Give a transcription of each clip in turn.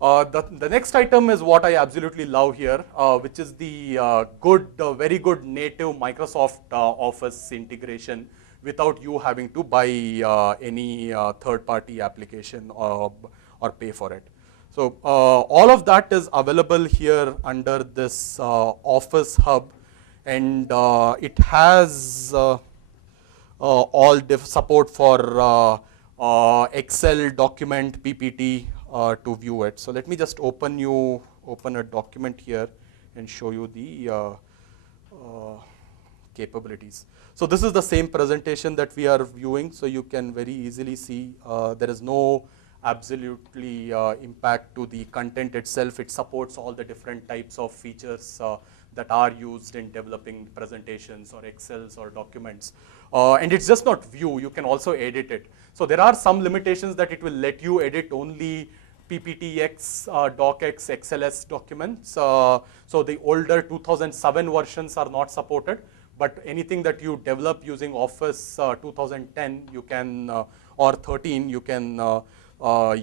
The next item is what I absolutely love here, which is the very good native Microsoft Office integration without you having to buy any third-party application or pay for it. So all of that is available here under this Office Hub, and it has all support for Excel, document, PPT to view it. So let me just open a document here and show you the capabilities. So this is the same presentation that we are viewing, so you can very easily see there is no absolutely impact to the content itself. It supports all the different types of features that are used in developing presentations or Excels or documents. And it's just not view, you can also edit it. So there are some limitations that it will let you edit only PPTX, DocX, XLS documents. So the older 2007 versions are not supported, but anything that you develop using Office 2010, you can, or 13, you can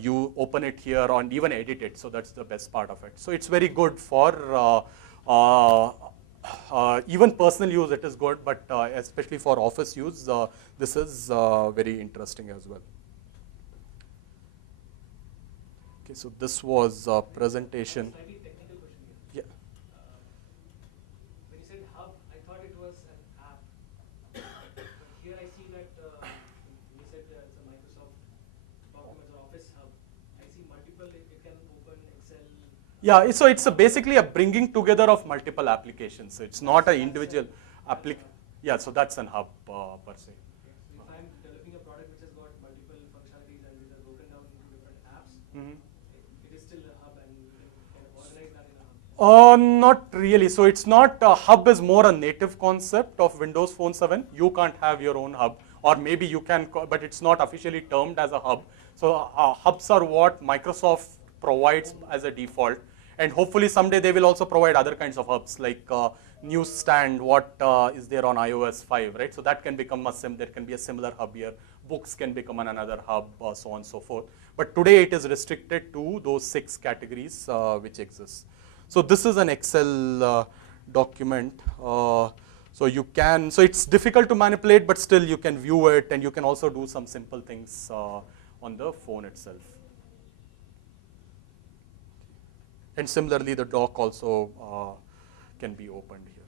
you open it here and even edit it. So that's the best part of it. So it's very good for even personal use, it is good, but especially for office use, this is very interesting as well. Okay, so this was a presentation. Slightly technical question here. Yeah. When you said hub, I thought it was an app. But here I see that when you said it's a Microsoft Documents or Office Hub, I see multiple, it can open Excel. Yeah, so it's basically a bringing together of multiple applications. So it's not an individual application. Yeah, so that's an hub per se. Okay. So if I'm developing a product which has got multiple functionalities and which are broken down into different apps, it is still a hub and you can kind of organize that in a hub? Not really. So it's not, hub is more a native concept of Windows Phone 7. You can't have your own hub, or maybe you can, but it's not officially termed as a hub. So hubs are what Microsoft provides as a default. And hopefully someday they will also provide other kinds of hubs, like newsstand, what is there on iOS 5, right? So that can become there can be a similar hub here. Books can become another hub, so on and so forth. But today it is restricted to those 6 categories which exist. So this is an Excel document. So you can, so it's difficult to manipulate, but still you can view it, and you can also do some simple things on the phone itself. And similarly, the dock also can be opened here.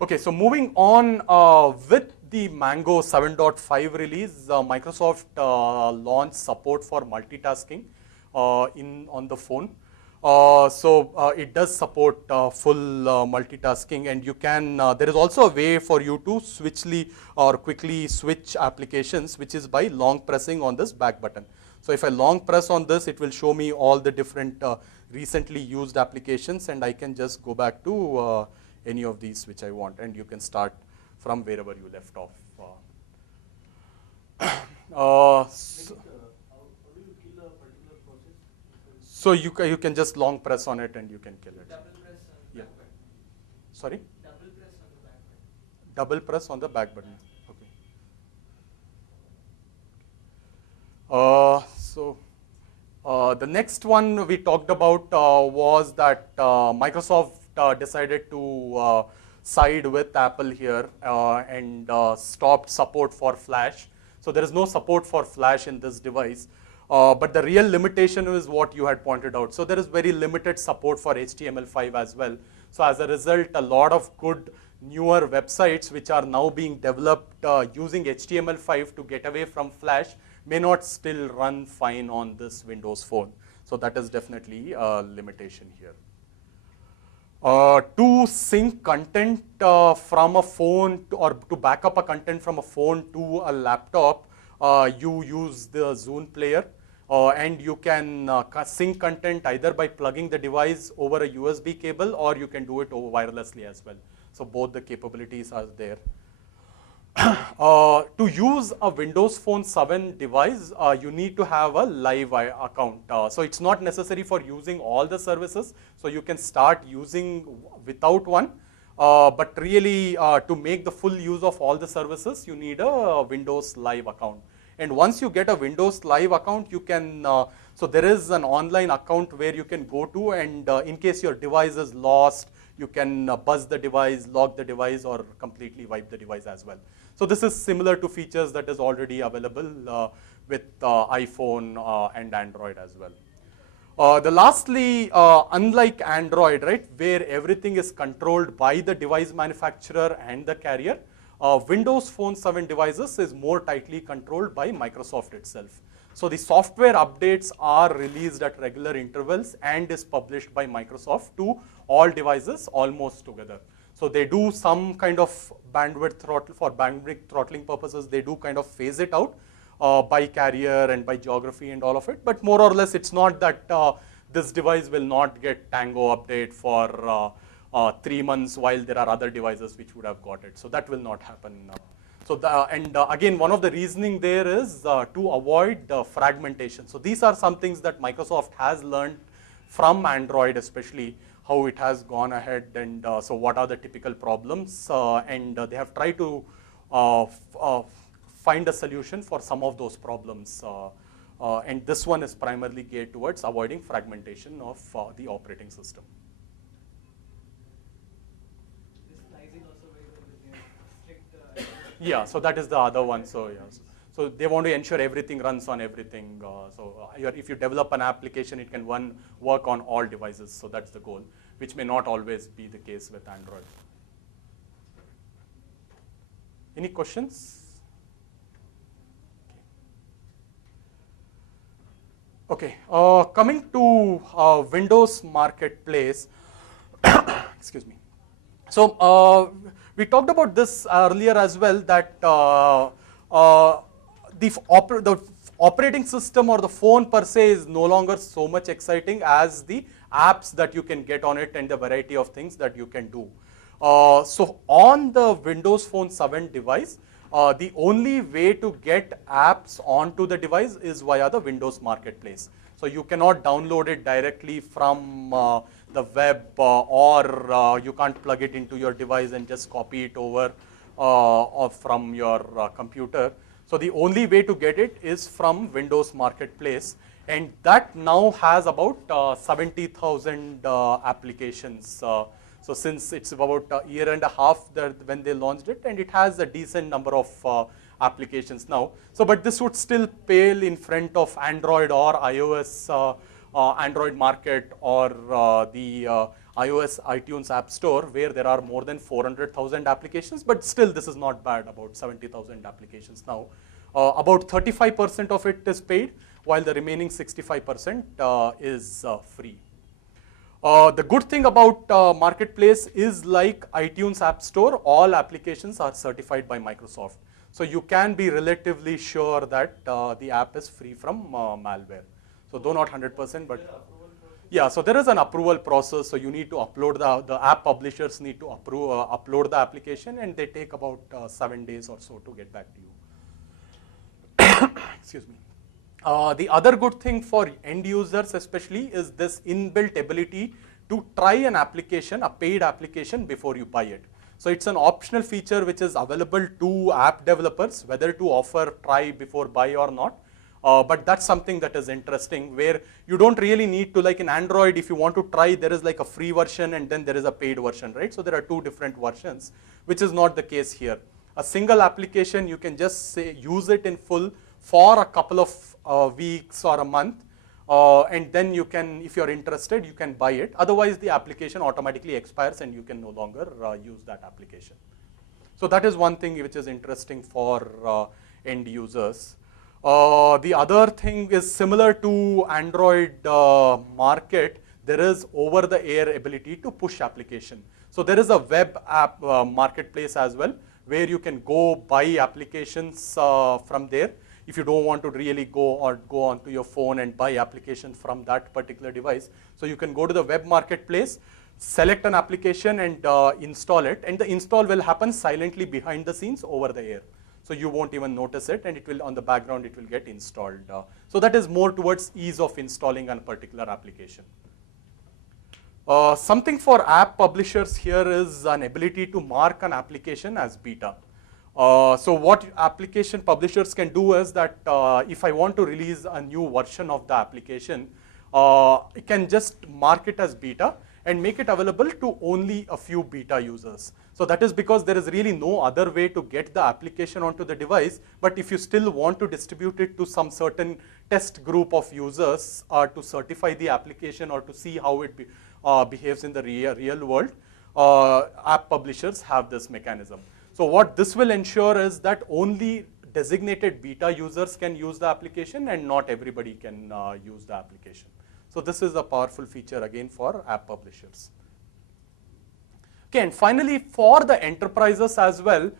Okay, so moving on with the Mango 7.5 release, Microsoft launched support for multitasking on the phone. So it does support full multitasking, and you can, there is also a way for you to quickly switch applications, which is by long pressing on this back button. So if I long press on this, it will show me all the different recently used applications, and I can just go back to any of these which I want, and you can start from wherever you left off. So you can just long press on it and you can kill it. Double press on the back button. Sorry? Double press on the back button. Double press on the back button. Okay. The next one we talked about was that Microsoft decided to side with Apple here and stopped support for Flash. So there is no support for Flash in this device. But the real limitation is what you had pointed out. So there is very limited support for HTML5 as well. So as a result, a lot of good newer websites which are now being developed using HTML5 to get away from Flash may not still run fine on this Windows phone. So that is definitely a limitation here. To sync content from a phone or to back up a content from a phone to a laptop, you use the Zune player, and you can sync content either by plugging the device over a USB cable, or you can do it wirelessly as well. So both the capabilities are there. To use a Windows Phone 7 device, you need to have a live account. So it's not necessary for using all the services. So you can start using without one. But really, to make the full use of all the services, you need a Windows Live account. And once you get a Windows Live account, you can, so there is an online account where you can go to, and in case your device is lost, you can buzz the device, log the device, or completely wipe the device as well. So this is similar to features that is already available with iPhone and Android as well. Lastly, unlike Android, right, where everything is controlled by the device manufacturer and the carrier, Windows Phone 7 devices is more tightly controlled by Microsoft itself. So the software updates are released at regular intervals and is published by Microsoft to all devices almost together. So they do some kind of bandwidth throttle, for bandwidth throttling purposes, they do kind of phase it out by carrier and by geography and all of it. But more or less, it's not that this device will not get Tango update for 3 months while there are other devices which would have got it. So that will not happen. Again, one of the reasoning there is to avoid fragmentation. So these are some things that Microsoft has learned from Android, especially how it has gone ahead, and so what are the typical problems, and they have tried to find a solution for some of those problems. And this one is primarily geared towards avoiding fragmentation of the operating system. Yeah, so that is the other one. So yeah, so they want to ensure everything runs on everything. If you develop an application, it can work on all devices. So that's the goal, which may not always be the case with Android. Any questions? Okay, coming to Windows Marketplace. Excuse me. So we talked about this earlier as well, that the operating system or the phone per se is no longer so much exciting as the apps that you can get on it and the variety of things that you can do. So on the Windows Phone 7 device, the only way to get apps onto the device is via the Windows Marketplace. So you cannot download it directly from the web, or you can't plug it into your device and just copy it over or from your computer. So the only way to get it is from Windows Marketplace, and that now has about 70,000 applications. So since it's about a year and a half when they launched it, and it has a decent number of applications now. So, but this would still pale in front of Android or iOS, Android Market, or the iOS iTunes App Store, where there are more than 400,000 applications. But still, this is not bad, about 70,000 applications now. About 35% of it is paid, while the remaining 65% is free. The good thing about Marketplace is, like iTunes App Store, all applications are certified by Microsoft. So you can be relatively sure that the app is free from malware. So though not 100%, but yeah, so there is an approval process. So you need to upload the app publishers need to upload the application, and they take about 7 days or so to get back to you. Excuse me. The other good thing for end users especially is this inbuilt ability to try an application, a paid application, before you buy it. So it's an optional feature which is available to app developers, whether to offer try before buy or not. But that's something that is interesting, where you don't really need to, like in Android, if you want to try, there is like a free version and then there is a paid version, right? So there are two different versions, which is not the case here. A single application, you can just say use it in full for a couple of weeks or a month, and then you can, if you're interested, you can buy it. Otherwise, the application automatically expires and you can no longer use that application. So that is one thing which is interesting for end users. The other thing is similar to Android Market. There is over-the-air ability to push application. So there is a web app marketplace as well, where you can go buy applications from there. If you don't want to really go onto your phone and buy applications from that particular device. So you can go to the web marketplace, select an application and install it, and the install will happen silently behind the scenes over the air. So you won't even notice it, and it will, on the background, it will get installed. So that is more towards ease of installing a particular application. Something for app publishers here is an ability to mark an application as beta. So what application publishers can do is that if I want to release a new version of the application, I can just mark it as beta and make it available to only a few beta users. So that is because there is really no other way to get the application onto the device, but if you still want to distribute it to some certain test group of users to certify the application or to see how it behaves in the real world, app publishers have this mechanism. So what this will ensure is that only designated beta users can use the application and not everybody can use the application. So this is a powerful feature again for app publishers. Okay, and finally for the enterprises as well,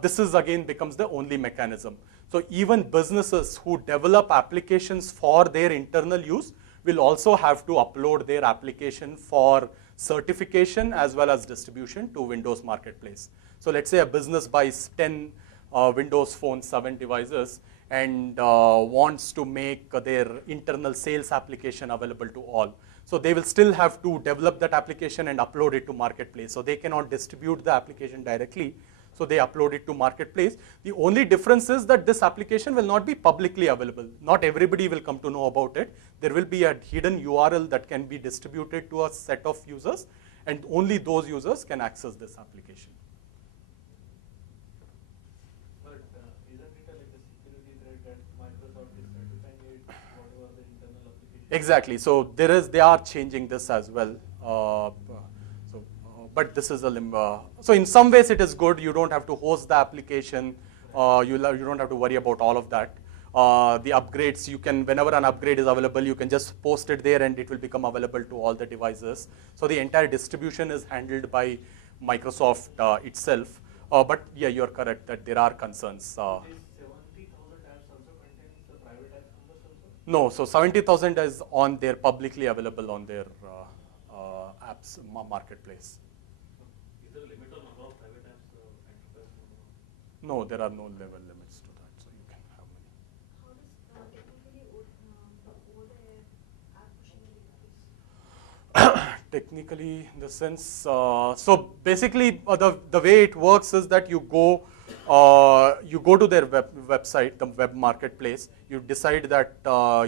this is again becomes the only mechanism. So even businesses who develop applications for their internal use will also have to upload their application for certification as well as distribution to Windows Marketplace. So let's say a business buys 10 Windows Phone 7 devices and wants to make their internal sales application available to all. So they will still have to develop that application and upload it to Marketplace. So they cannot distribute the application directly. So they upload it to Marketplace. The only difference is that this application will not be publicly available. Not everybody will come to know about it. There will be a hidden URL that can be distributed to a set of users, and only those users can access this application. But isn't it like a security threat that Microsoft is certifying it, whatever the internal application? Exactly. So they are changing this as well. But this is a so in some ways it is good. You don't have to host the application. You don't have to worry about all of that. The upgrades, you can, whenever an upgrade is available, you can just post it there and it will become available to all the devices. So the entire distribution is handled by Microsoft itself. But yeah, you're correct that there are concerns. These 70,000 apps also contains the private apps numbers also? No, so 70,000 is on their publicly available on their apps marketplace. Is there a limit on number of private apps enterprise? No, there are no level limits to that, so you can have many. How does technically over-the-air app pushing interface? Technically, in the sense, so basically the way it works is that you go to their website, the web marketplace. You decide that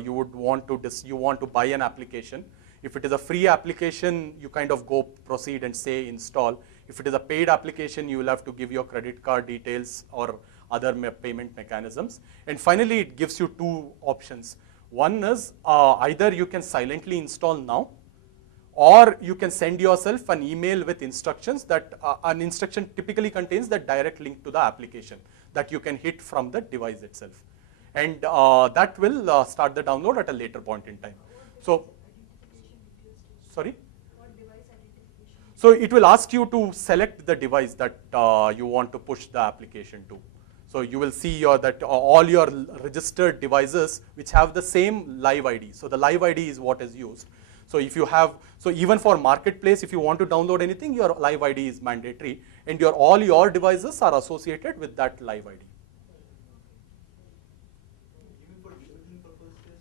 you want to buy an application. If it is a free application, you kind of go proceed and say install. If it is a paid application, you will have to give your credit card details or other payment mechanisms. And finally, it gives you two options. One is either you can silently install now, or you can send yourself an email with instructions that an instruction typically contains the direct link to the application that you can hit from the device itself. And that will start the download at a later point in time. So, sorry? What device identification? So it will ask you to select the device that you want to push the application to. So you will see all your registered devices which have the same live ID. So the live ID is what is used. So if you have, so even for marketplace, if you want to download anything, your live ID is mandatory, and all your devices are associated with that live ID. Even for debugging purposes,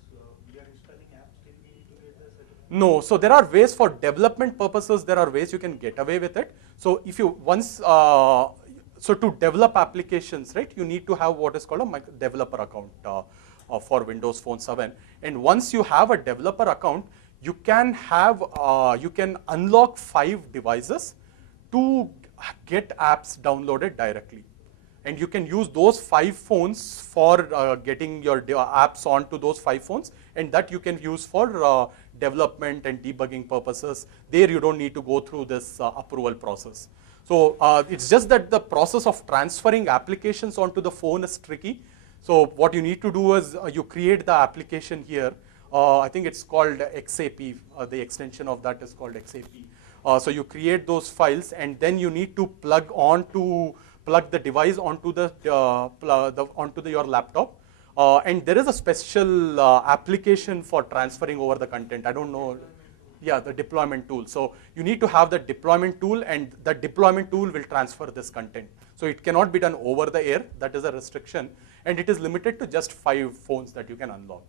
we are installing apps, still we need to get the certificate? No, so there are ways for development purposes, there are ways you can get away with it. So if you so to develop applications, right, you need to have what is called a developer account for Windows Phone 7. And once you have a developer account, you can unlock 5 devices to get apps downloaded directly. And you can use those 5 phones for getting your apps onto those 5 phones, and that you can use for development and debugging purposes. There you don't need to go through this approval process. So it's just that the process of transferring applications onto the phone is tricky. So what you need to do is you create the application here. I think it's called XAP. The extension of that is called XAP. So you create those files, and then you need to plug the device onto your laptop. And there is a special application for transferring over the content. I don't know. Yeah, the deployment tool. So you need to have the deployment tool, and the deployment tool will transfer this content. So it cannot be done over the air. That is a restriction, and it is limited to just 5 phones that you can unlock.